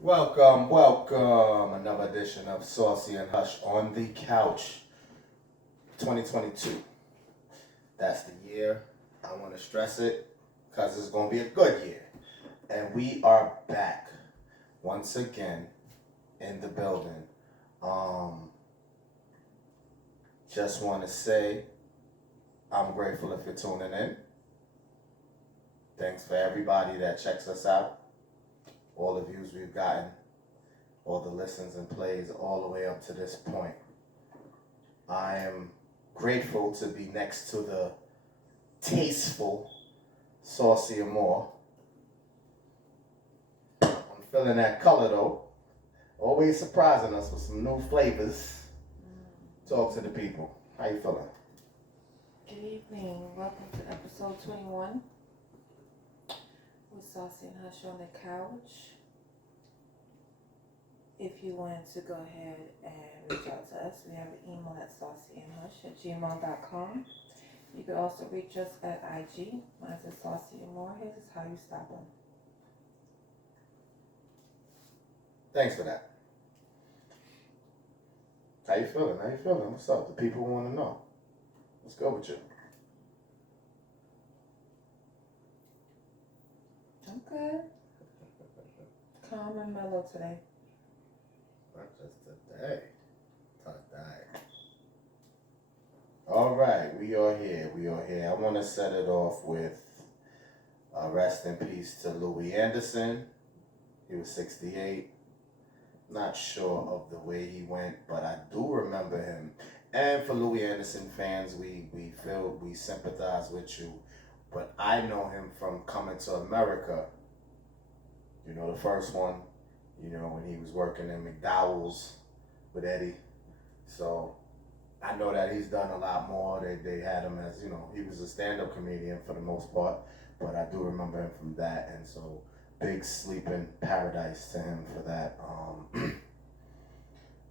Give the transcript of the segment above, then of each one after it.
Welcome, welcome. Another edition of Saucy and Hush on the Couch 2022. That's the year. I want to stress it because it's going to be a good year. And we are back once again in the building. Um, just want to say I'm grateful if you're tuning in. Thanks for everybody that checks us out. All the views we've gotten, all the listens and plays all the way up to this point. I am grateful to be next to the tasteful Saucy and More. I'm feeling that color though. Always surprising us with some new flavors. Talk to the people. How you feeling? Good evening. Welcome to episode 21 with Saucy and Hush on the couch. If you want to go ahead and reach out to us, we have an email at saucyandhush@gmail.com. You can also reach us at IG. Mine's at Saucy and More. His is How You Stop Them. Thanks for that. How you feeling? How you feeling? What's up? The people want to know. Let's go with you. I'm good. Calm and mellow today. Not just today. Today. All right, we are here. We are here. I want to set it off with rest in peace to Louie Anderson. He was 68. Not sure of the way he went, but I do remember him. And for Louie Anderson fans, we sympathize with you. But I know him from Coming to America. You know, the first one, you know, when he was working in McDowell's with Eddie. So I know that he's done a lot more. They had him as, you know, he was a stand-up comedian for the most part. But I do remember him from that. And so big sleeping paradise to him for that.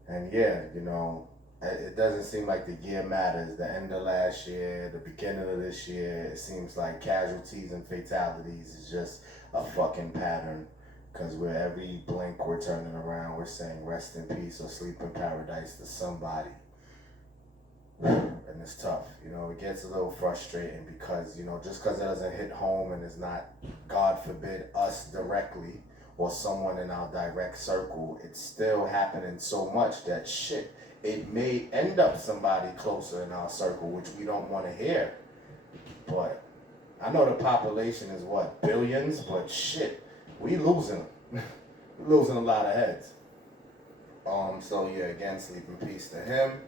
And yeah, you know, it doesn't seem like the year matters. The end of last year, the beginning of this year, it seems like casualties and fatalities is just a fucking pattern. Because we're every blink we're turning around, we're saying rest in peace or sleep in paradise to somebody. And it's tough, you know, it gets a little frustrating because, you know, just because it doesn't hit home and it's not, God forbid, us directly or someone in our direct circle, it's still happening so much that shit, it may end up somebody closer in our circle, which we don't want to hear. But I know the population is what, billions, but shit, we losing. We're losing a lot of heads. So yeah, again, sleep in peace to him.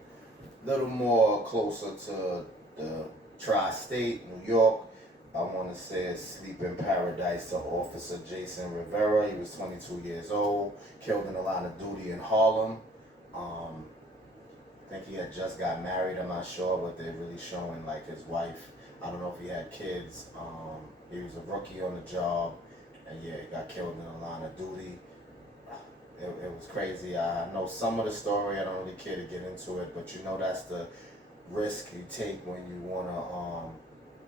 Little more closer to the tri-state, New York. I want to say sleep in paradise to Officer Jason Rivera. He was 22 years old, killed in a line of duty in Harlem. I think he had just got married, I'm not sure, but they're really showing like his wife. I don't know if he had kids. He was a rookie on the job, and yeah, he got killed in a line of duty. It was crazy. I know some of the story. I don't really care to get into it, but you know that's the risk you take when you want to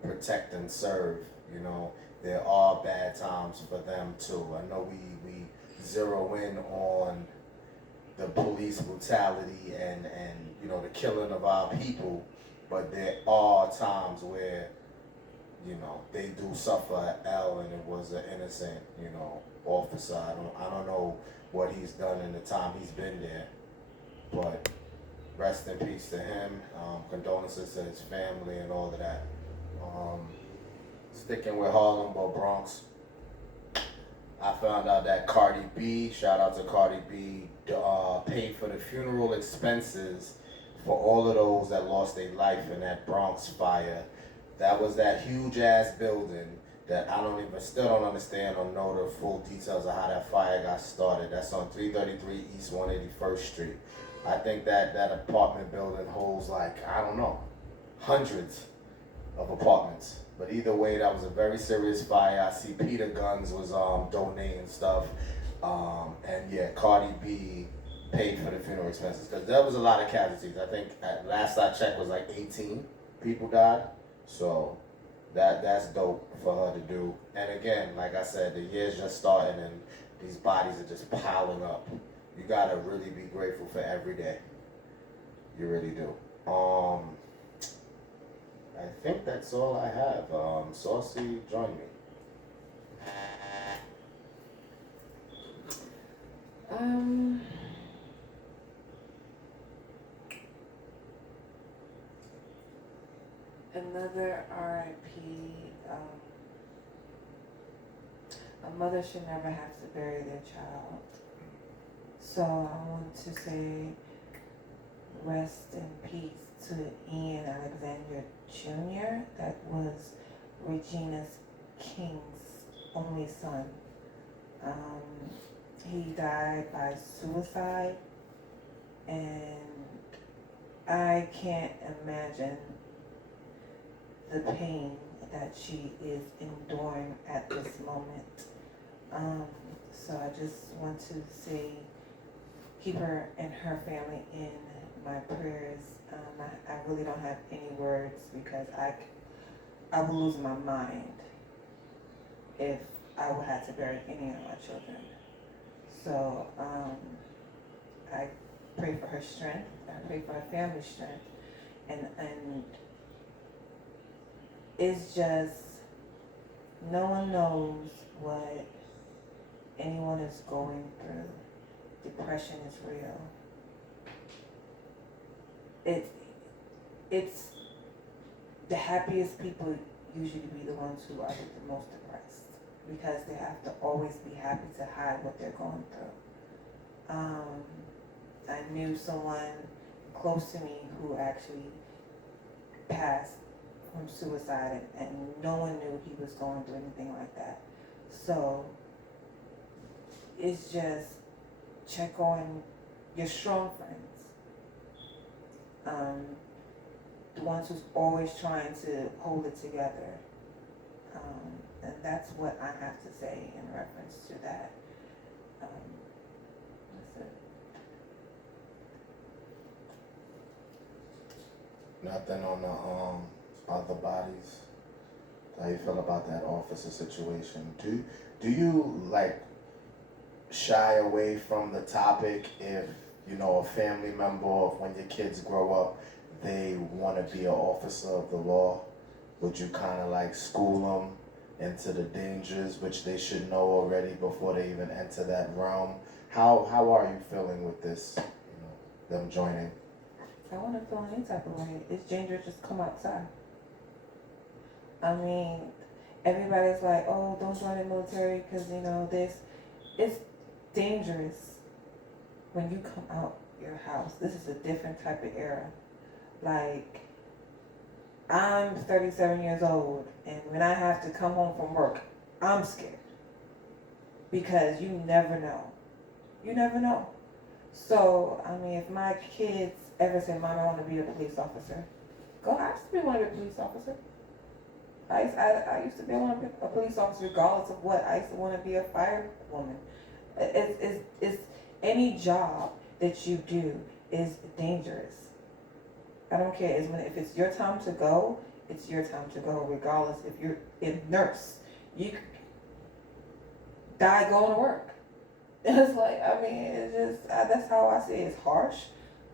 protect and serve. You know, there are bad times for them too. I know we zero in on the police brutality and you know the killing of our people, but there are times where, you know, they do suffer an L, and it was an innocent, you know, officer. I don't know what he's done in the time he's been there, but rest in peace to him. Condolences to his family and all of that. Sticking with Harlem but Bronx, I found out that Cardi B, shout out to Cardi B, paid for the funeral expenses for all of those that lost their life in that Bronx fire. That was that huge ass building that I still don't understand or know the full details of how that fire got started. That's on 333 East 181st Street. I think that apartment building holds like, I don't know, hundreds of apartments. But either way, that was a very serious fire. I see Peter Guns was donating stuff. And yeah, Cardi B paid for the funeral expenses because there was a lot of casualties. I think at last I checked was like 18 people died. So that's dope for her to do. And again, like I said, the year's just starting, and these bodies are just piling up. You gotta really be grateful for every day. You really do. I think that's all I have. Saucy, join me. Um, Another RIP. A mother should never have to bury their child. So I want to say rest in peace to Ian Alexander Jr. That was Regina King's only son. He died by suicide, and I can't imagine the pain that she is enduring at this moment. So I just want to say, keep her and her family in my prayers. I really don't have any words because I would lose my mind if I would have to bury any of my children. So I pray for her strength. I pray for her family's strength, and it's just no one knows what anyone is going through. Depression is real. It's the happiest people usually be the ones who are the most depressed because they have to always be happy to hide what they're going through. I knew someone close to me who actually passed from suicide, and no one knew he was going through anything like that. So it's just check on your strong friends, the ones who's always trying to hold it together, and that's what I have to say in reference to that. That's it. Nothing on the other bodies. How you feel about that officer situation? Do you like shy away from the topic if you know a family member, or if when your kids grow up they want to be an officer of the law? Would you kind of like school them into the dangers which they should know already before they even enter that realm? How are you feeling with this? You know, them joining. I want to feel any type of way. It's dangerous. Just come outside. I mean, everybody's like, "Oh, don't join the military because you know this." It's dangerous when you come out your house. This is a different type of era. Like, I'm 37 years old, and when I have to come home from work, I'm scared because you never know. You never know. So, I mean, if my kids ever say, "Mom, I want to be a police officer," go. I used to be one of a police officer. I used to be a police officer regardless of what. I used to want to be a firewoman. It's any job that you do is dangerous. I don't care. If it's your time to go, it's your time to go, regardless if you're a nurse. You could die going to work. It's like, I mean, it's just, that's how I see it. It's harsh,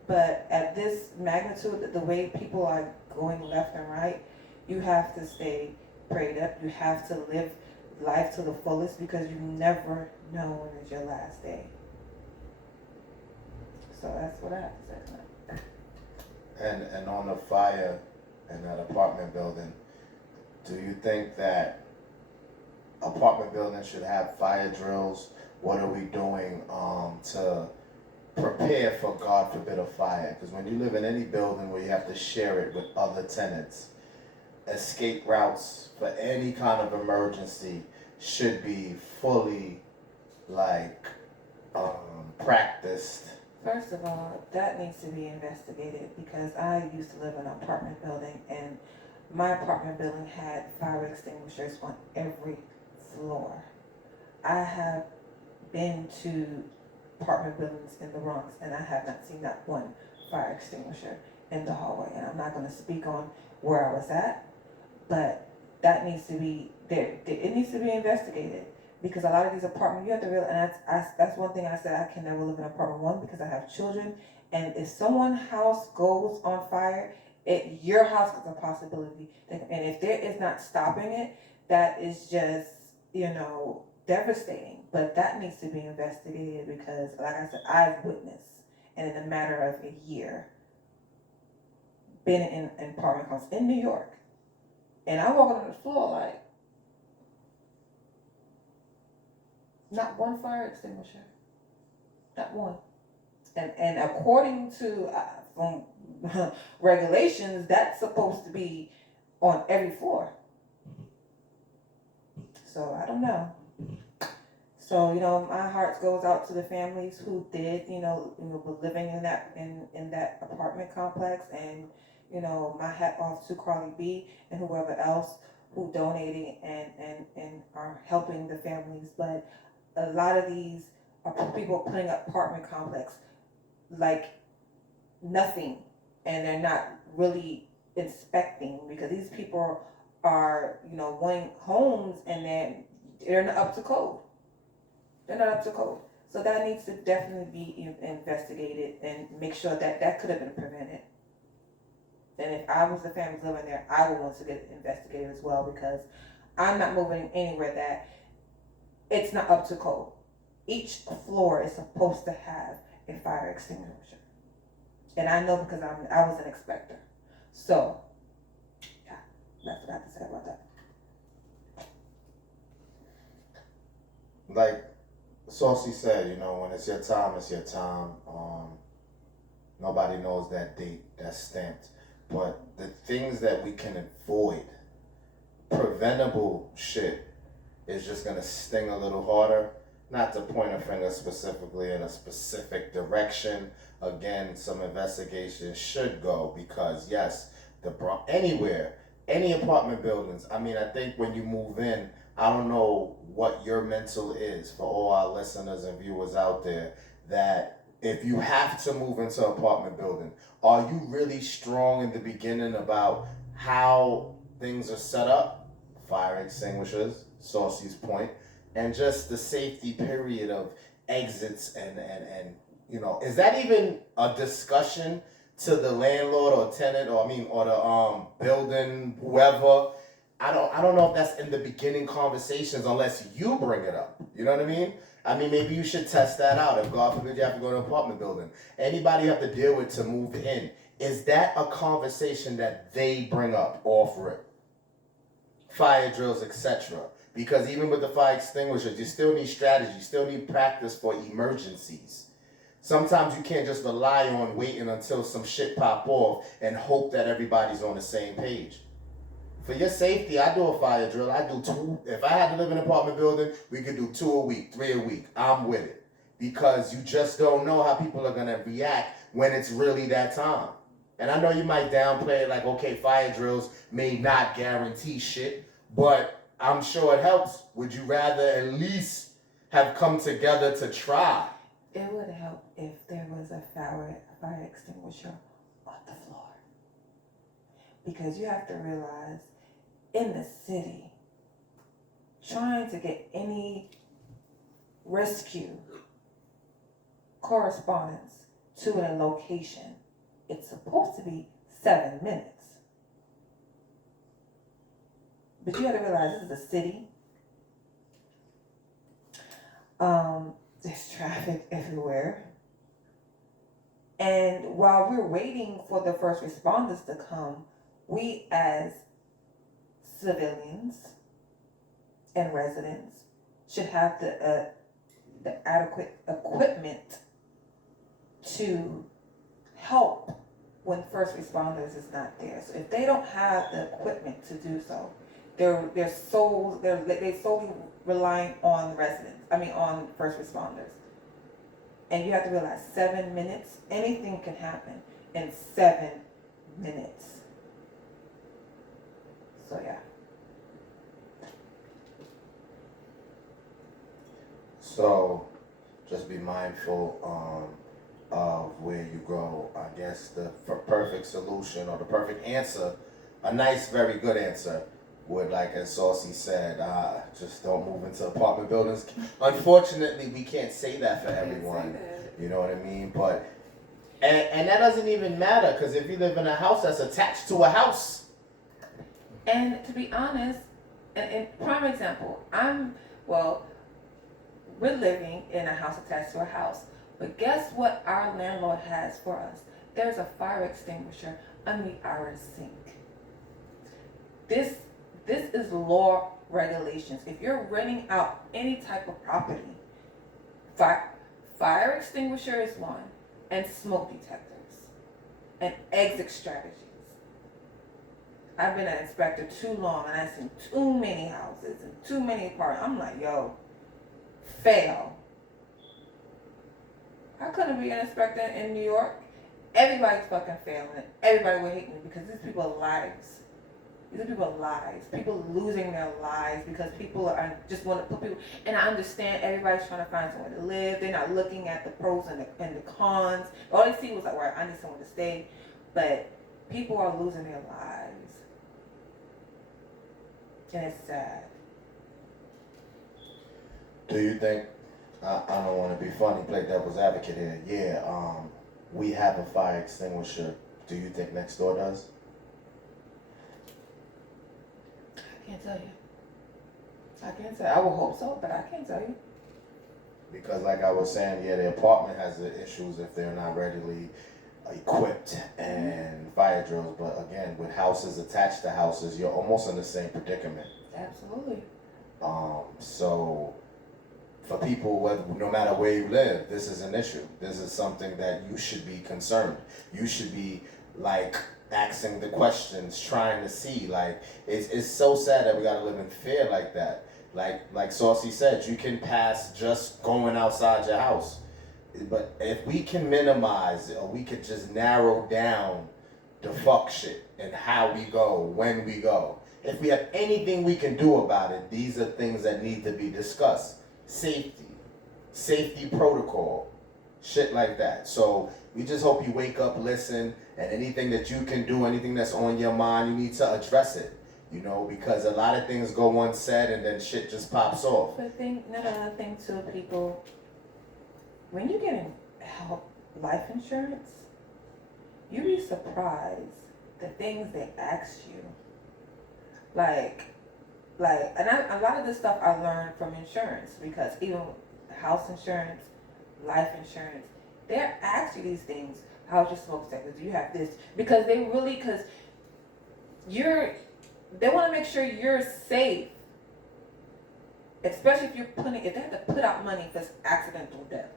but at this magnitude, the way people are going left and right, you have to stay prayed up. You have to live life to the fullest because you never know when it's your last day. So that's what I have to say tonight. And on the fire in that apartment building, do you think that apartment buildings should have fire drills? What are we doing to prepare for, God forbid, a fire? Because when you live in any building where you have to share it with other tenants, escape routes for any kind of emergency should be fully practiced. First of all, that needs to be investigated because I used to live in an apartment building, and my apartment building had fire extinguishers on every floor. I have been to apartment buildings in the Bronx, and I have not seen that one fire extinguisher in the hallway. And I'm not going to speak on where I was at, but that needs to be there. It needs to be investigated because a lot of these apartments, you have to realize, and that's one thing I said, I can never live in apartment one because I have children, and if someone's house goes on fire, your house is a possibility, and if there is not stopping it, that is just, devastating. But that needs to be investigated because, like I said, I've witnessed, and in a matter of a year, been in apartment house in New York, and I walk on the floor like, not one fire extinguisher, not one. And according to regulations, that's supposed to be on every floor. So I don't know. So my heart goes out to the families who did, were living in that apartment complex, and my hat off to Cardi B and whoever else who donated and are helping the families. But a lot of these are people putting up apartment complex like nothing, and they're not really inspecting because these people are wanting homes, and they're not up to code. They're not up to code. So that needs to definitely be investigated and make sure that could have been prevented. And if I was the family living there, I would want to get it investigated as well, because I'm not moving anywhere that it's not up to code. Each floor is supposed to have a fire extinguisher. And I know because I was an inspector. So, yeah, that's what I have to say about that. Like Saucy said, when it's your time, it's your time. Nobody knows that date that's stamped. But the things that we can avoid, preventable shit, is just gonna sting a little harder. Not to point a finger specifically in a specific direction. Again, some investigation should go, because yes, anywhere, any apartment buildings. I mean, I think when you move in, I don't know what your mental is for all our listeners and viewers out there, that if you have to move into an apartment building, are you really strong in the beginning about how things are set up? Fire extinguishers, Saucy's point, and just the safety period of exits and is that even a discussion to the landlord or tenant, or the building, whoever? I don't know if that's in the beginning conversations unless you bring it up. You know what I mean? Maybe you should test that out. If God forbid you have to go to an apartment building, anybody you have to deal with to move in, is that a conversation that they bring up off rip? Fire drills, etc. Because even with the fire extinguishers, you still need strategy, you still need practice for emergencies. Sometimes you can't just rely on waiting until some shit pop off and hope that everybody's on the same page. For your safety, I do a fire drill. I do 2. If I had to live in an apartment building, we could do 2 a week, 3 a week. I'm with it. Because you just don't know how people are going to react when it's really that time. And I know you might downplay it like, okay, fire drills may not guarantee shit, but I'm sure it helps. Would you rather at least have come together to try? It would help if there was a fire extinguisher on the floor. Because you have to realize, in the city, trying to get any rescue correspondence to a location, it's supposed to be 7 minutes. But you have to realize this is a city. There's traffic everywhere. And while we're waiting for the first responders to come, we as civilians and residents should have the adequate equipment to help when first responders is not there. So if they don't have the equipment to do so, they're solely relying on on first responders. And you have to realize 7 minutes, anything can happen in 7 minutes. So yeah. So just be mindful of where you go. I guess the perfect solution or the perfect answer, a nice, very good answer, would, like as Saucy said, just don't move into apartment buildings. Unfortunately, we can't say that for everyone. You know what I mean? But and that doesn't even matter, because if you live in a house that's attached to a house. And to be honest, and prime example, we're living in a house attached to a house. But guess what our landlord has for us? There's a fire extinguisher underneath our sink. This is law regulations. If you're renting out any type of property, fire extinguisher is one, and smoke detectors, and exit strategies. I've been an inspector too long, and I've seen too many houses and too many apartments. I'm like, yo, fail. I couldn't be an inspector in New York. Everybody's fucking failing. Everybody would hate me because these people are lives. These are people's lives. People losing their lives because people are just want to put people. And I understand everybody's trying to find somewhere to live. They're not looking at the pros and the cons. All they see was like, well, I need somewhere to stay. But people are losing their lives, and it's sad. Do you think? I don't want to be funny, play devil's advocate here. Yeah, we have a fire extinguisher. Do you think next door does? I can't tell you. I can't tell. I would hope so, but I can't tell you. Because, like I was saying, yeah, the apartment has the issues if they're not readily equipped and fire drills. But again, with houses attached to houses, you're almost in the same predicament. Absolutely. So for people, no matter where you live, this is an issue. This is something that you should be concerned. You should be like asking the questions, trying to see. Like it's so sad that we gotta live in fear like that. Like Saucy said, you can pass just going outside your house. But if we can minimize it, or we could just narrow down the fuck shit and how we go, when we go. If we have anything we can do about it, these are things that need to be discussed. Safety protocol, shit like that. So we just hope you wake up, listen, and anything that you can do, anything that's on your mind, you need to address it. You know, because a lot of things go unsaid and then shit just pops off. But another thing too, people, when you get life insurance, you be surprised the things they ask you. And a lot of this stuff I learned from insurance, because even house insurance, life insurance, they're asking these things. How's your smoke detector? Do you have this? Because they want to make sure you're safe. Especially if they have to put out money for accidental deaths.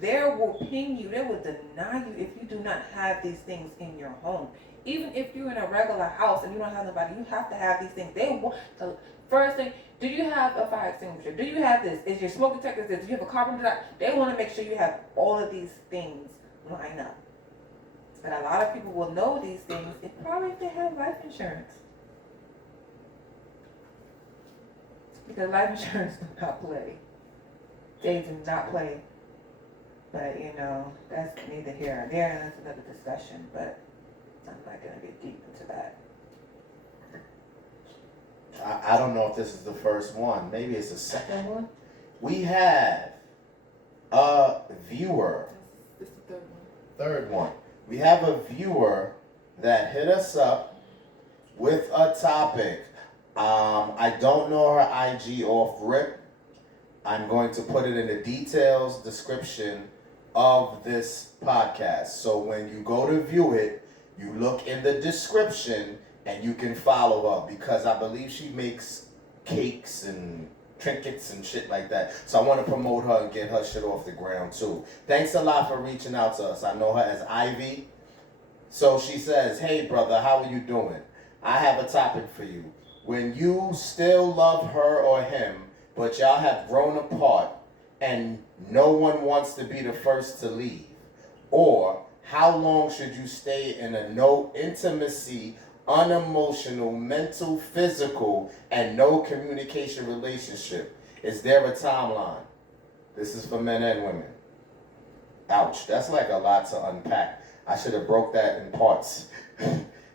They will ping you, they will deny you if you do not have these things in your home. Even if you're in a regular house and you don't have nobody, you have to have these things. They want the first thing, do you have a fire extinguisher? Do you have this? Is your smoke detector this? Do you have a carbon dioxide? They want to make sure you have all of these things lined up. But a lot of people will know these things probably if they have life insurance. Because life insurance do not play. They do not play. But, that's neither here nor there, and that's another discussion, but I'm not going to get deep into that. I don't know if this is the first one. Maybe it's the second one. We have a viewer. This is the third one. Third one. We have a viewer that hit us up with a topic. I don't know her IG off rip. I'm going to put it in the details description of this podcast. So when you go to view it, you look in the description and you can follow up, because I believe she makes cakes and trinkets and shit like that. So I want to promote her and get her shit off the ground too. Thanks a lot for reaching out to us. I know her as Ivy. So she says, hey brother, how are you doing? I have a topic for you. When you still love her or him, but y'all have grown apart and no one wants to be the first to leave? Or how long should you stay in a no intimacy, unemotional, mental, physical, and no communication relationship? Is there a timeline? This is for men and women. Ouch, that's like a lot to unpack. I should have broke that in parts.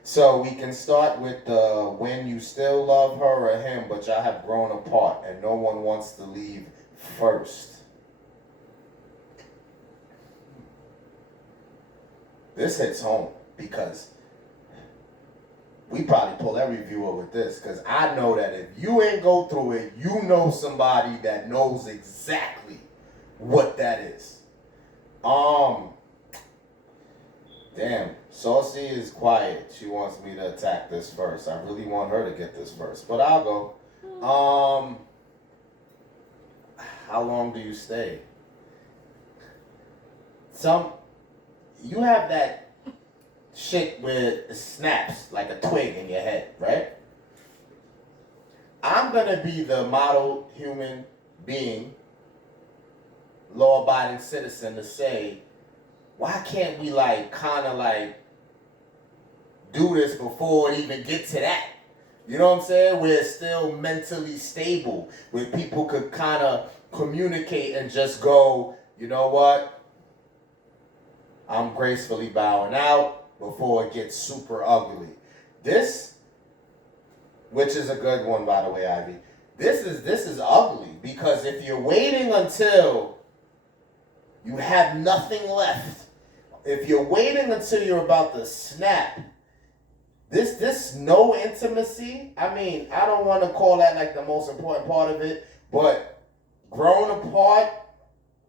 So we can start with the when you still love her or him, but y'all have grown apart and no one wants to leave first. This hits home because we probably pull every viewer with this because I know that if you ain't go through it, you know somebody that knows exactly what that is. Damn, Saucy is quiet. She wants me to attack this first. I really want her to get this first, but I'll go. How long do you stay? You have that shit where it snaps like a twig in your head, right? I'm gonna be the model human being, law-abiding citizen to say, why can't we kind of do this before it even get to that? You know what I'm saying? Where it's still mentally stable, where people could kind of communicate and just go, you know what? I'm gracefully bowing out before it gets super ugly. This, which is a good one by the way, Ivy. This is ugly because if you're waiting until you have nothing left, if you're waiting until you're about to snap, this no intimacy, I mean, I don't want to call that like the most important part of it, but grown apart,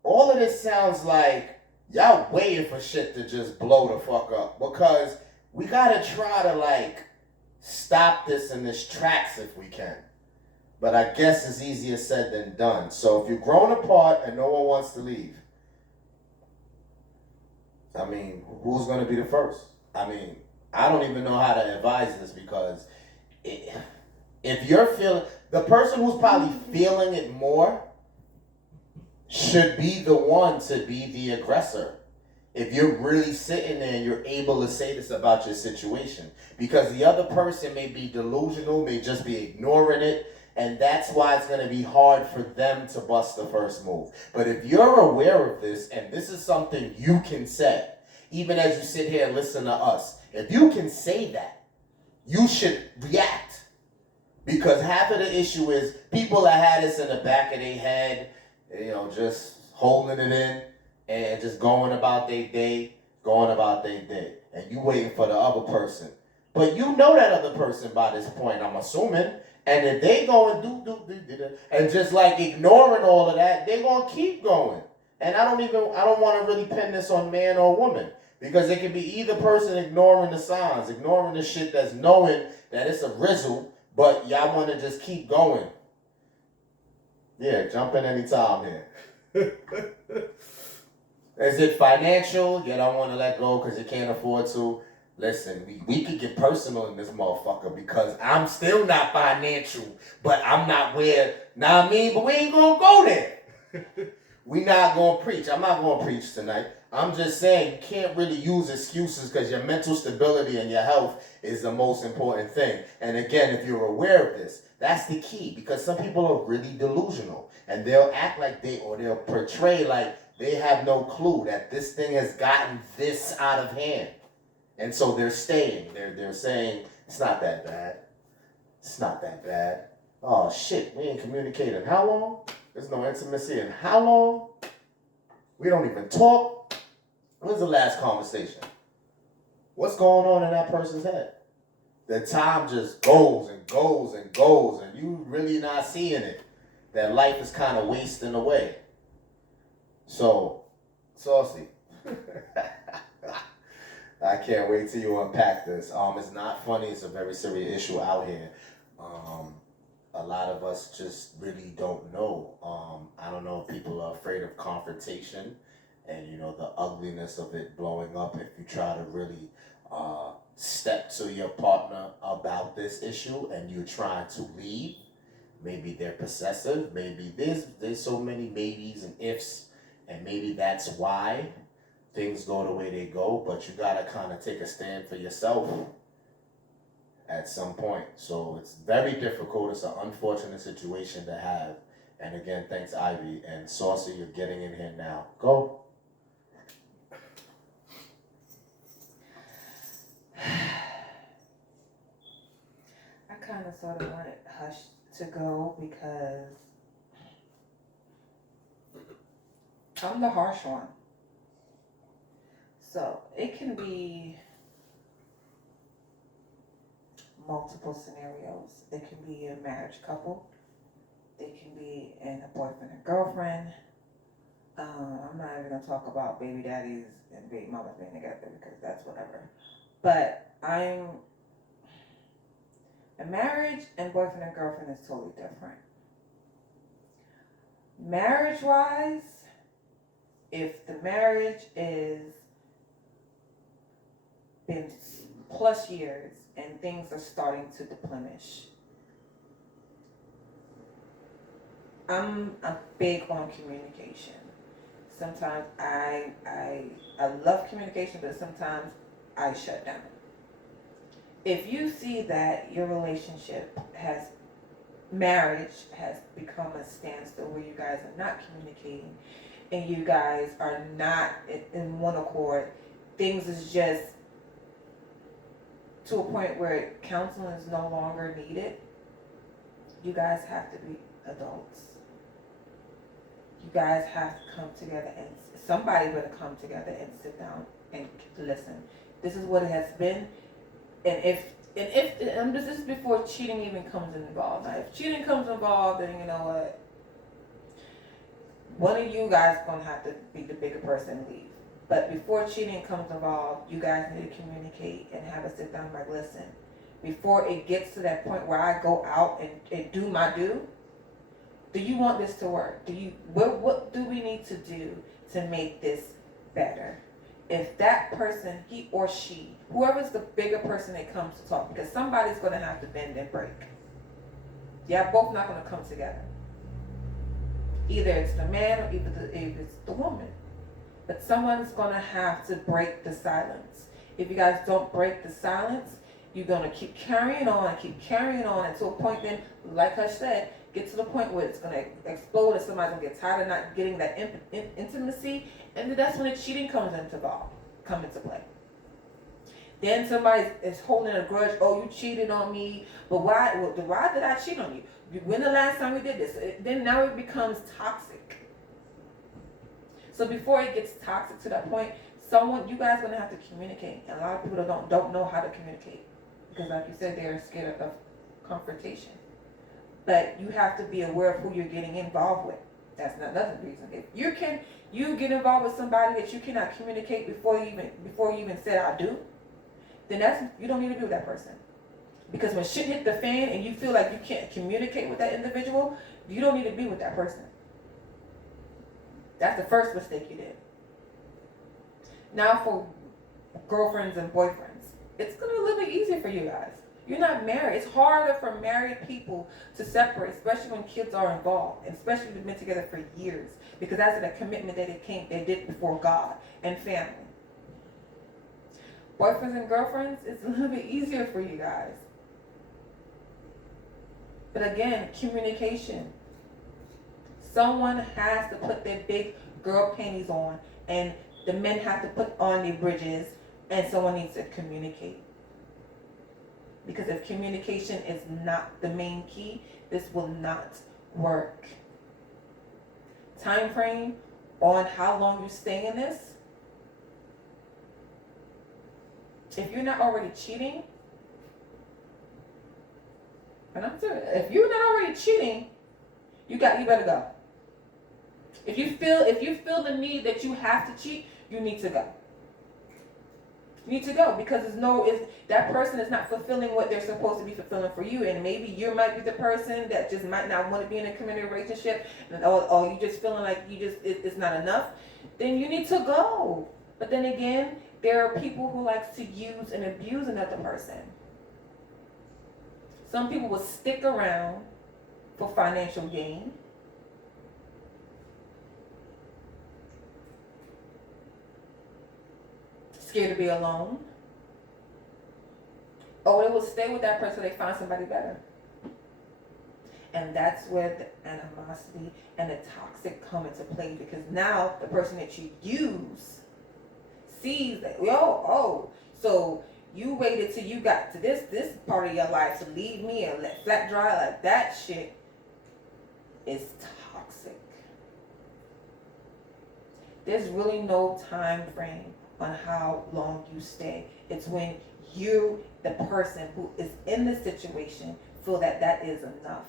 all of this sounds like y'all waiting for shit to just blow the fuck up because we gotta try to stop this in its tracks if we can. But I guess it's easier said than done. So if you're grown apart and no one wants to leave, I mean, who's going to be the first? I mean, I don't even know how to advise this because if you're feeling, the person who's probably feeling it more should be the one to be the aggressor. If you're really sitting there and you're able to say this about your situation, because the other person may be delusional, may just be ignoring it, and that's why it's going to be hard for them to bust the first move. But if you're aware of this, and this is something you can say, even as you sit here and listen to us, if you can say that, you should react. Because half of the issue is people that had this in the back of their head, just holding it in and just going about their day. And you waiting for the other person. But you know that other person by this point, I'm assuming. And if they go and do, and just ignoring all of that, they're going to keep going. And I don't want to really pin this on man or woman. Because it can be either person ignoring the signs, ignoring the shit that's knowing that it's a rizzle, but y'all want to just keep going. Yeah, jump in anytime here. Is it financial? You don't want to let go because you can't afford to. Listen, we could get personal in this motherfucker because I'm still not financial, but I'm not where, nah, I mean, but we ain't going to go there. We not going to preach. I'm not going to preach tonight. I'm just saying you can't really use excuses because your mental stability and your health is the most important thing. And again, if you're aware of this, that's the key because some people are really delusional and they'll act like they'll portray like they have no clue that this thing has gotten this out of hand. And so they're staying. They're saying, it's not that bad. It's not that bad. Oh shit, we ain't communicating. How long? There's no intimacy in how long? We don't even talk. When's the last conversation? What's going on in that person's head? The time just goes and goes and goes, and you really not seeing it. That life is kind of wasting away. So, Saucy. I can't wait till you unpack this. It's not funny. It's a very serious issue out here. A lot of us just really don't know. I don't know if people are afraid of confrontation and, the ugliness of it blowing up if you try to really step to your partner about this issue and you're trying to leave. Maybe they're possessive. Maybe there's so many maybes and ifs, and maybe that's why things go the way they go, but you gotta kind of take a stand for yourself at some point. So it's very difficult. It's an unfortunate situation to have. And again, thanks, Ivy. And Saucy, you're getting in here now. Go. I'm the harsh one. So it can be multiple scenarios. It can be a marriage couple. It can be in a boyfriend and girlfriend. I'm not even gonna talk about baby daddies and baby mamas being together because that's whatever. But a marriage and boyfriend and girlfriend is totally different. Marriage wise, if the marriage is been plus years and things are starting to deplenish, I'm big on communication. Sometimes I love communication, but sometimes I shut down. If you see that your marriage has become a standstill where you guys are not communicating and you guys are not in one accord, things is just to a point where counseling is no longer needed, you guys have to be adults. You guys have to come together and somebody better come together and sit down and listen. This is what it has been, and if this is before cheating even comes involved. Now, if cheating comes involved, then you know what, one of you guys gonna have to be the bigger person and leave. But before cheating comes involved, you guys need to communicate and have a sit down like, listen, before it gets to that point where I go out and do my do you want this to work? What do we need to do to make this better? If that person, he or she, whoever's the bigger person that comes to talk, because somebody's gonna have to bend and break. Yeah, both not gonna come together. Either it's the man or either it's the woman. But someone's gonna have to break the silence. If you guys don't break the silence, you're gonna keep carrying on until a point then, like Hush said, get to the point where it's gonna explode and somebody's gonna get tired of not getting that intimacy, and then that's when the cheating come into play. Then somebody is holding a grudge. Oh, you cheated on me, but why? Well, why did I cheat on you? When the last time we did this? Then now it becomes toxic. So before it gets toxic to that point, you guys gonna have to communicate. And a lot of people don't know how to communicate because, like you said, they're scared of confrontation. But you have to be aware of who you're getting involved with. That's not another reason. If you get involved with somebody that you cannot communicate before you even said I do, then you don't need to be with that person. Because when shit hit the fan and you feel like you can't communicate with that individual, you don't need to be with that person. That's the first mistake you did. Now for girlfriends and boyfriends, it's gonna be a little bit easier for you guys. You're not married. It's harder for married people to separate, especially when kids are involved, and especially if they've been together for years, because that's a commitment that they did before God and family. Boyfriends and girlfriends, it's a little bit easier for you guys. But again, communication. Someone has to put their big girl panties on, and the men have to put on their bridges, and someone needs to communicate. Because if communication is not the main key, this will not work. Time frame on how long you stay in this. If you're not already cheating, and I'm serious, if you're not already cheating, you better go. If you feel the need that you have to cheat, you need to go. You need to go because that person is not fulfilling what they're supposed to be fulfilling for you, and maybe you might be the person that just might not want to be in a committed relationship, or you just feeling like it's not enough. Then you need to go. But then again, there are people who like to use and abuse another person. Some people will stick around for financial gain. Scared to be alone. Or they will stay with that person until they find somebody better. And that's where the animosity and the toxic come into play, because now the person that you use sees that, so you waited till you got to this part of your life to leave me and let flat dry. Like, that shit is toxic. there's really no time frame on how long you stay. It's when you, the person who is in the situation, feel that that is enough.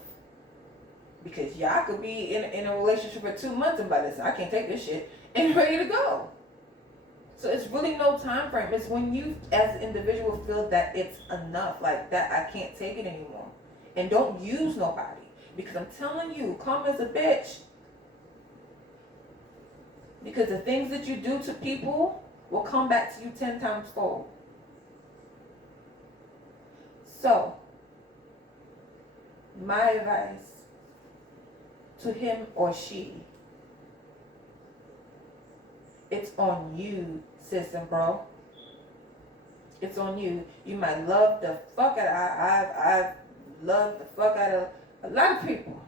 Because y'all could be in a relationship for 2 months and by this, I can't take this shit, and ready to go. So it's really no time frame. It's when you, as an individual, feel that it's enough, like that I can't take it anymore. And don't use nobody. Because I'm telling you, karma is a bitch. Because the things that you do to people will come back to you 10 times fold. So, my advice to him or she, it's on you, sis and bro. It's on you. You might love the fuck out of, I've loved the fuck out of a lot of people.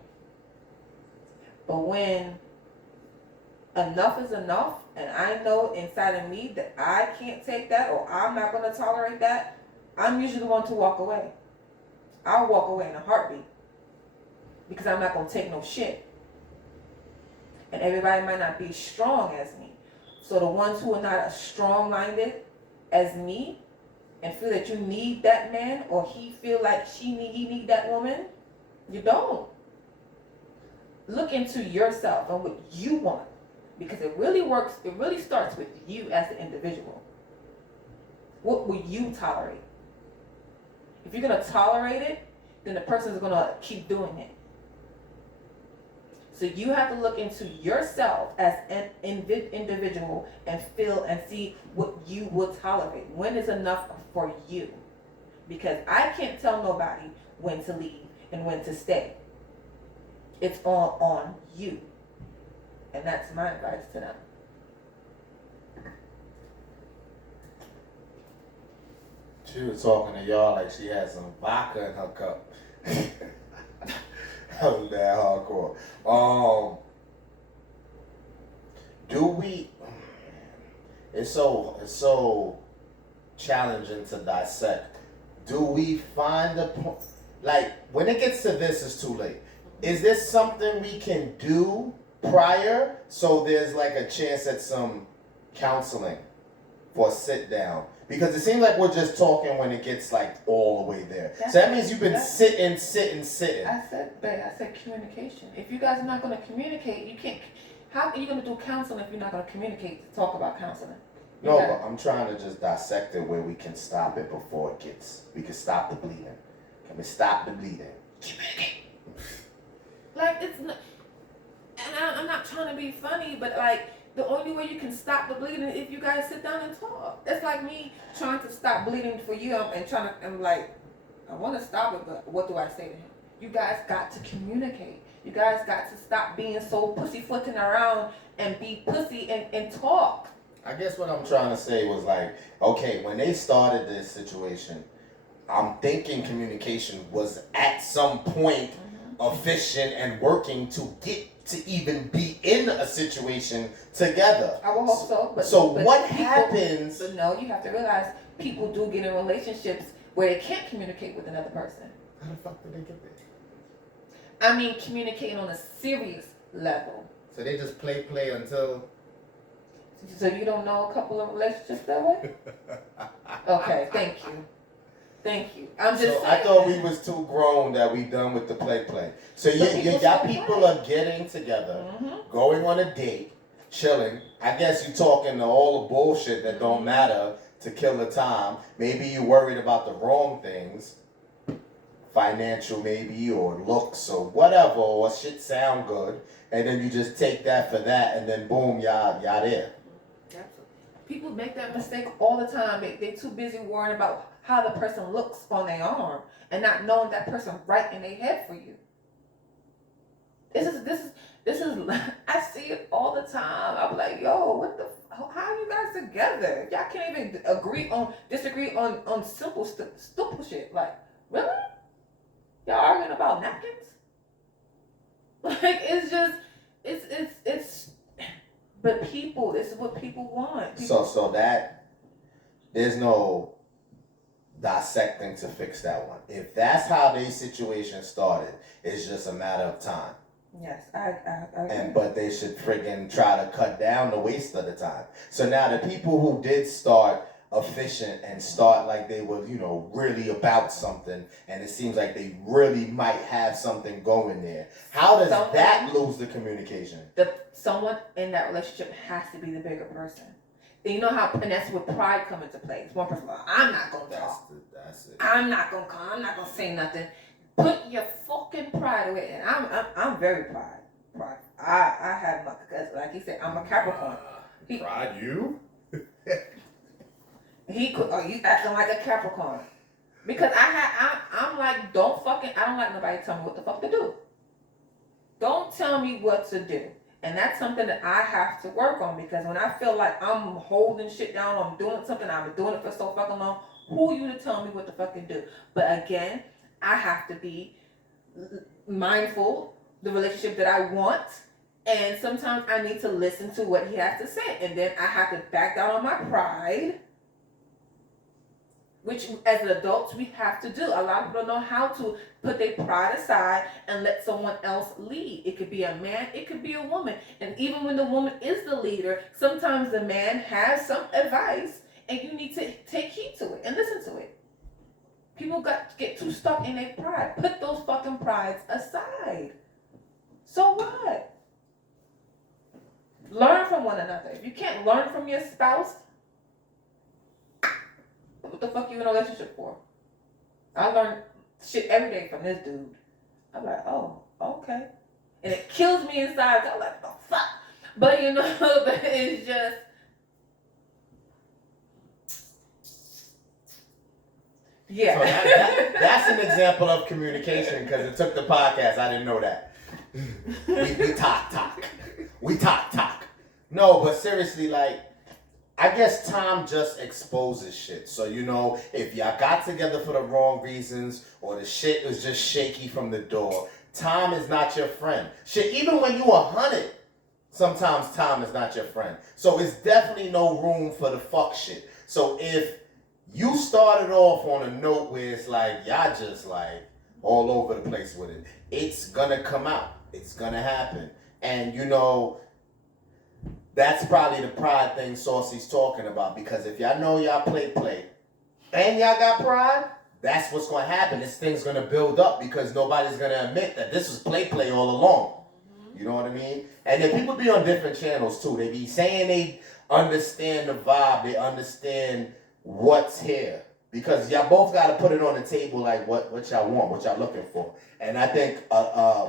But when enough is enough, and I know inside of me that I can't take that, or I'm not going to tolerate that, I'm usually the one to walk away. I'll walk away in a heartbeat. Because I'm not going to take no shit. And everybody might not be strong as me. So the ones who are not as strong-minded as me, and feel that you need that man, or he feel like he need that woman, you don't. Look into yourself and what you want. Because it really works, it really starts with you as an individual. What will you tolerate? If you're going to tolerate it, then the person is going to keep doing it. So you have to look into yourself as an individual and feel and see what you will tolerate. When is enough for you? Because I can't tell nobody when to leave and when to stay. It's all on you. And that's my advice to them. She was talking to y'all like she had some vodka in her cup. That was that hardcore. Do we? It's so challenging to dissect. Do we find the point? Like when it gets to this, it's too late. Is this something we can do prior, so there's like a chance at some counseling for a sit down? Because it seems like we're just talking when it gets like all the way there. So that means you've been sitting. I said communication. If you guys are not going to communicate, you can't. How are you going to do counseling if you're not going to communicate to talk about counseling? No, but I'm trying to just dissect it where we can stop it before it gets. We can stop the bleeding. Can we stop the bleeding? Communicate. Like it's not, and I'm not trying to be funny, but like the only way you can stop the bleeding is if you guys sit down and talk. It's like me trying to stop bleeding for you and I'm like, I want to stop it, but what do I say to him? You guys got to communicate. You guys got to stop being so pussyfooting around and be pussy and talk. I guess what I'm trying to say was like, okay, when they started this situation, I'm thinking communication was at some point efficient and working to get to even be in a situation together. I will hope so. But what happens? But no, you have to realize people do get in relationships where they can't communicate with another person. How the fuck did they get there? I mean, communicating on a serious level. So they just play until. So you don't know a couple of relationships that way? Okay, thank you. Thank you. I'm just saying. I thought we was too grown that we done with the play. So you got people are getting together, going on a date, chilling. I guess you talking to all the bullshit that don't matter to kill the time. Maybe you worried about the wrong things, financial maybe, or looks or whatever, or shit sound good, and then you just take that for that, and then boom, y'all there. People make that mistake all the time. They too busy worrying about how the person looks on their arm and not knowing that person right in their head for you. This is I see it all the time. I'm like, yo, how are you guys together? Y'all can't even disagree on simple stupid shit. Like, really? Y'all arguing about napkins? Like, it's but people, this is what people want. So that there's no dissecting to fix that one. If that's how their situation started, it's just a matter of time. Yes, I agree. But they should friggin' try to cut down the waste of the time. So now the people who did start efficient and start like they were, really about something, and it seems like they really might have something going there. How does that lose the communication? Someone in that relationship has to be the bigger person. And you know how, and that's where pride comes into play. It's one person, I'm not gonna talk. That's it. I'm not gonna come. I'm not gonna say nothing. Put your fucking pride away. And I'm very pride. I have my, because like he said, I'm a Capricorn. Pride you? You acting like a Capricorn. Because I'm like, I don't like nobody tell me what the fuck to do. Don't tell me what to do. And that's something that I have to work on, because when I feel like I'm holding shit down, I'm doing something, I've been doing it for so fucking long, who are you to tell me what to fucking do? But again, I have to be mindful the relationship that I want, and sometimes I need to listen to what he has to say, and then I have to back down on my pride, which as adults we have to do. A lot of people don't know how to put their pride aside and let someone else lead. It could be a man, it could be a woman. And even when the woman is the leader, sometimes the man has some advice and you need to take heed to it and listen to it. People get too stuck in their pride. Put those fucking prides aside. So what? Learn from one another. If you can't learn from your spouse, what the fuck you in a relationship for? I learn shit every day from this dude. I'm like, oh, okay. And it kills me inside. I'm like, the fuck? But it's just, yeah. So that's an example of communication, because it took the podcast. I didn't know that. We talk. We talk. No, but seriously, like, I guess time just exposes shit. So, if y'all got together for the wrong reasons, or the shit was just shaky from the door, time is not your friend. Shit, even when you 100, sometimes time is not your friend. So it's definitely no room for the fuck shit. So if you started off on a note where it's like, y'all just like all over the place with it, it's gonna come out. It's gonna happen. And that's probably the pride thing Saucy's talking about, because if y'all know y'all play, and y'all got pride, that's what's going to happen. This thing's going to build up, because nobody's going to admit that this was play all along. You know what I mean? And then people be on different channels too. They be saying they understand the vibe, they understand what's here, because y'all both got to put it on the table, like what y'all want, what y'all looking for. And I think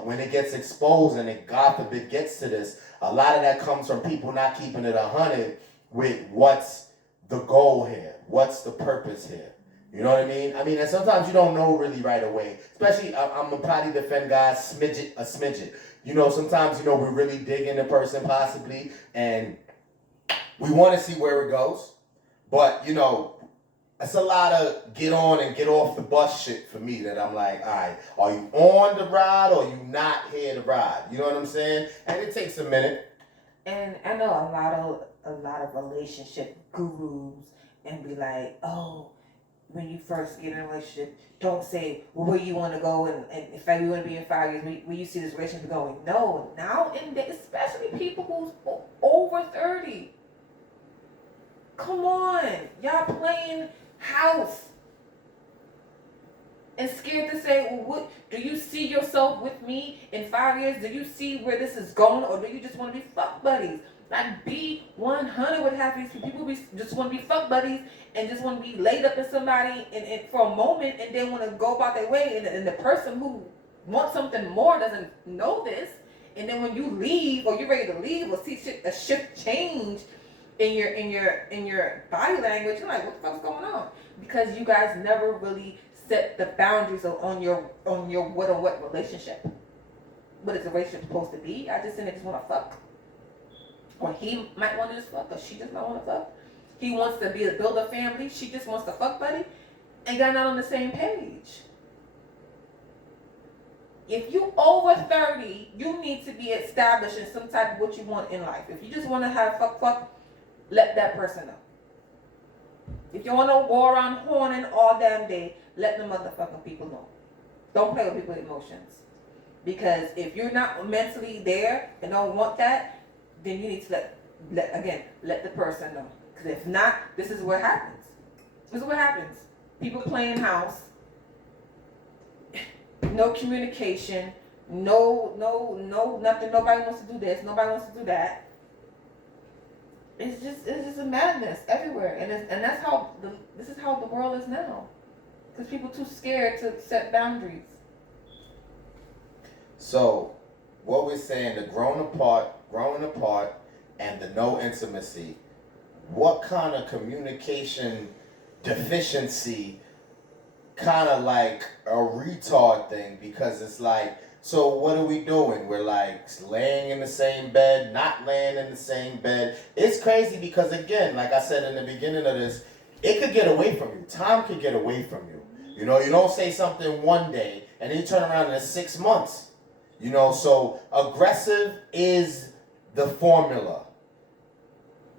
when it gets exposed, and it, God forbid, gets to this, a lot of that comes from people not keeping it 100 with what's the goal here, what's the purpose here. You know what I mean? And sometimes you don't know really right away. Especially, I'm gonna probably defend guys a smidget. Sometimes, we really dig in the person possibly, and we want to see where it goes. But, it's a lot of get on and get off the bus shit for me, that I'm like, all right, are you on the ride or are you not here to ride? You know what I'm saying? And it takes a minute. And I know a lot of relationship gurus and be like, oh, when you first get in a relationship, don't say, well, where you want to go, and if you want to be in 5 years, where you see this relationship going. No, now, especially people who's over 30. Come on, y'all playing house and scared to say, well, what do you see yourself with me in 5 years? Do you see where this is going, or do you just want to be fuck buddies? Like, be 100 with half these people. Just want to be fuck buddies and just want to be laid up in somebody and for a moment, and then want to go about their way. And the person who wants something more doesn't know this. And then when you leave, or you're ready to leave, or see a shift change in your body language, you're like, what the fuck's going on? Because you guys never really set the boundaries on your what relationship. What is the relationship supposed to be? I just want to fuck. Or he might want to just fuck, or she just might want to fuck. He wants to build a family, she just wants to fuck buddy, and y'all not on the same page. If you over 30, you need to be established in some type of what you want in life. If you just want to have fuck, let that person know. If you want to go around horning all damn day, let the motherfucking people know. Don't play with people's emotions. Because if you're not mentally there and don't want that, then you need to let the person know. Because if not, this is what happens. This is what happens. People playing house, no communication, no, nothing. Nobody wants to do this. Nobody wants to do that. It's just a madness everywhere, and this is how the world is now. Because people too scared to set boundaries. So, what we're saying, the growing apart, and the no intimacy. What kind of communication deficiency? Kind of like a retard thing, because it's like, so what are we doing? We're like laying in the same bed, not laying in the same bed. It's crazy because, again, like I said in the beginning of this, it could get away from you. Time could get away from you. You know, you don't say something one day and then you turn around and it's 6 months. You know, so aggressive is the formula.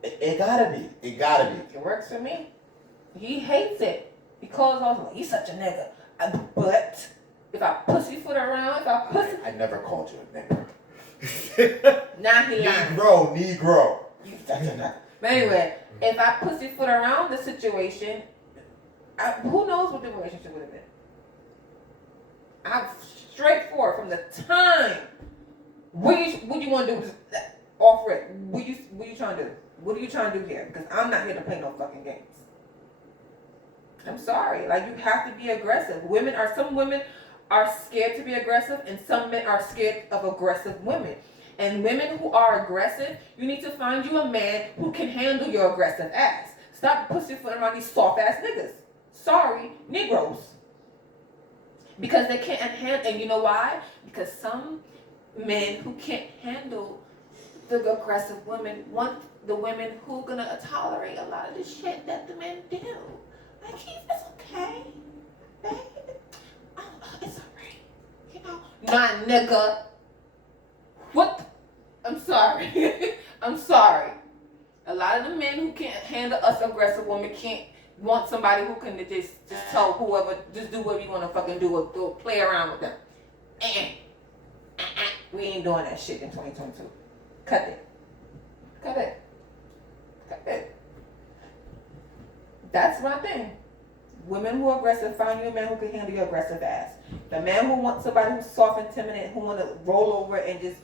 It gotta be. It gotta be. It works for me. He hates it. He calls off like, he's such a nigga. But if I pussyfoot around, I never called you a nigger. Now he lying. Negro. You such a nigga. But anyway, if I pussyfoot around the situation, who knows what the relationship would have been. I'm straightforward from the time. What you want to do? Off rip. What you trying to do? What are you trying to do here? Because I'm not here to play no fucking games. I'm sorry. Like, you have to be aggressive. Some women are scared to be aggressive, and some men are scared of aggressive women. And women who are aggressive, you need to find you a man who can handle your aggressive ass. Stop pussyfooting around these soft ass niggas. Sorry, Negroes. Because they can't handle, and you know why? Because some men who can't handle the aggressive women want the women who are gonna tolerate a lot of the shit that the men do. Like, it's okay, babe. Oh, it's alright. You know, not nigga. What? I'm sorry. I'm sorry. A lot of the men who can't handle us aggressive women can't want somebody who can just tell whoever, just do what you want to fucking do or play around with them. We ain't doing that shit in 2022. Cut it. Cut it. Cut it. That's my thing. Women who are aggressive, find you a man who can handle your aggressive ass. The man who wants somebody who's soft and timid, who want to roll over and just,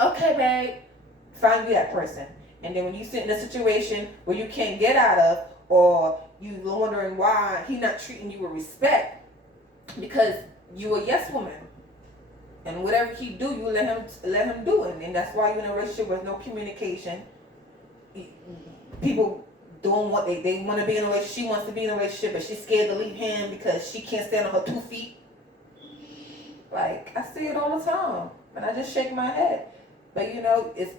okay, babe, find you that person. And then when you sit in a situation where you can't get out of, or you wondering why he not treating you with respect, because you a yes woman. And whatever he do, you let him do it. And that's why you're in a relationship with no communication. People doing what they want to be in a relationship. She wants to be in a relationship, but she's scared to leave him because she can't stand on her 2 feet. Like, I see it all the time, and I just shake my head. But you know, it's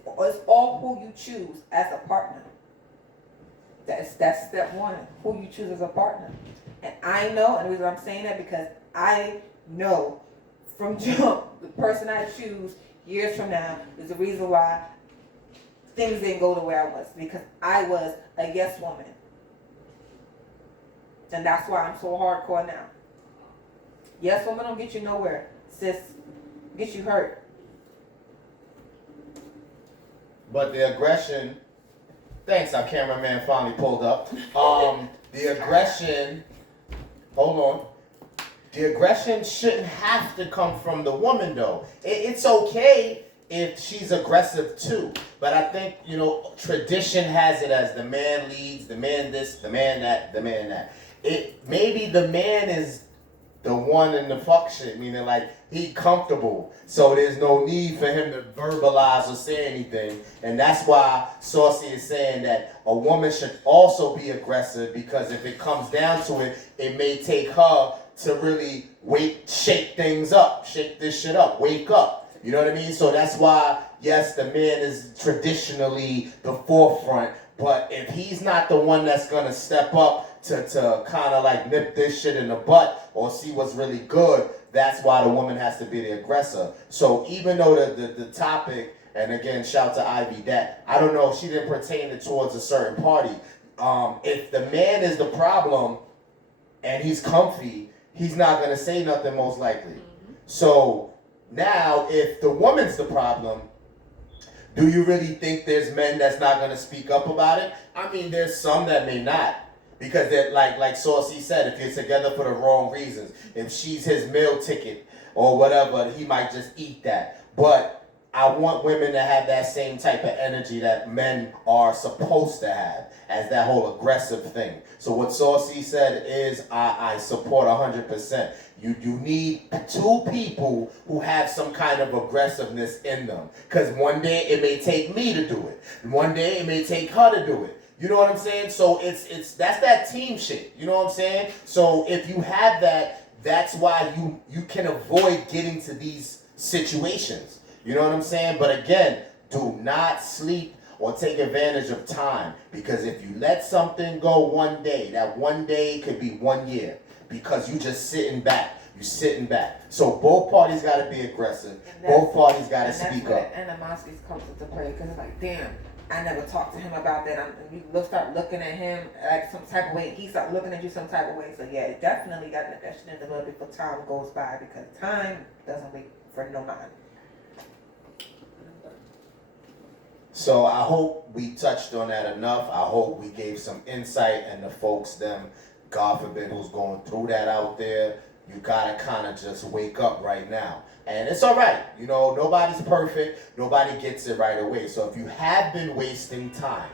all who you choose as a partner. That's step one. Who you choose as a partner. And I know, and the reason I'm saying that because I know from jump, the person I choose years from now is the reason why things didn't go the way I was, because I was a yes woman. And that's why I'm so hardcore now. Yes woman don't get you nowhere, sis. Get you hurt. But the aggression, thanks, our cameraman finally pulled up. The aggression, hold on. The aggression shouldn't have to come from the woman, though. It's okay if she's aggressive too. But I think, you know, tradition has it as the man leads, the man this, the man that, the man that. Maybe the man is the one in the fuck shit, meaning like he comfortable, so there's no need for him to verbalize or say anything. And that's why Saucy is saying that a woman should also be aggressive, because if it comes down to it, it may take her to really shake things up, shake this shit up, wake up. You know what I mean? So that's why, yes, the man is traditionally the forefront, but if he's not the one that's gonna step up to kind of like nip this shit in the butt or see what's really good, that's why the woman has to be the aggressor. So even though the topic, and again, shout to Ivy, that I don't know, she didn't pertain it towards a certain party. If the man is the problem and he's comfy, he's not gonna say nothing most likely. So Now, if the woman's the problem, do you really think there's men that's not gonna speak up about it? I mean, there's some that may not. Because that, like Saucy said, if you're together for the wrong reasons, if she's his meal ticket or whatever, he might just eat that. But I want women to have that same type of energy that men are supposed to have, as that whole aggressive thing. So what Saucy said is, I support 100%. You need two people who have some kind of aggressiveness in them. Because one day it may take me to do it. One day it may take her to do it. You know what I'm saying? So it's that's that team shit. You know what I'm saying? So if you have that, that's why you can avoid getting to these situations. You know what I'm saying? But again, do not sleep or take advantage of time, because if you let something go one day, that one day could be 1 year, because you just sitting back. You sitting back. So both parties got to be aggressive. Both parties got to speak up. And animosity comes into play, because it's like, damn, I never talked to him about that. You start looking at him like some type of way. He start looking at you some type of way. So yeah, it definitely got to invest in a little bit before time goes by, because time doesn't wait for no man. So I hope we touched on that enough. I hope we gave some insight, and the folks, them, God forbid, who's going through that out there, you gotta kind of just wake up right now. And it's all right. You know, nobody's perfect. Nobody gets it right away. So if you have been wasting time,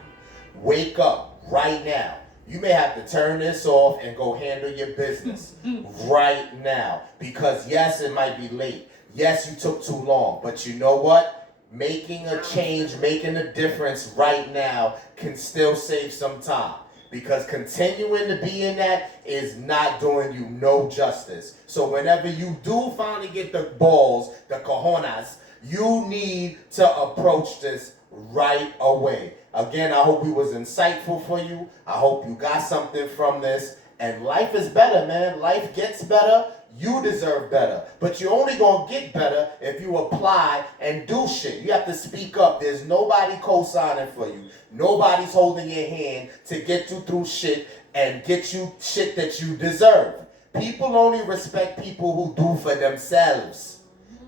wake up right now. You may have to turn this off and go handle your business right now. Because yes, it might be late. Yes, you took too long. But you know what? Making a change, making a difference right now can still save some time. Because continuing to be in that is not doing you no justice. So whenever you do finally get the balls, the cojones, you need to approach this right away. Again, I hope it was insightful for you. I hope you got something from this. And life is better, man. Life gets better. You deserve better. But you're only going to get better if you apply and do shit. You have to speak up. There's nobody co-signing for you. Nobody's holding your hand to get you through shit and get you shit that you deserve. People only respect people who do for themselves.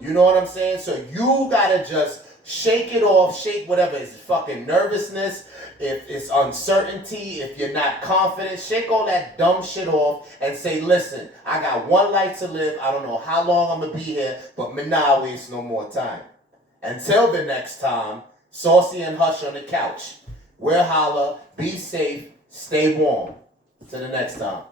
You know what I'm saying? So you got to just shake it off, shake whatever. It's fucking nervousness, if it's uncertainty, if you're not confident, shake all that dumb shit off and say, listen, I got one life to live. I don't know how long I'm going to be here, but me nah waste no more time. Until the next time, Saucy and Hush on the couch. We'll holla, be safe, stay warm. Till the next time.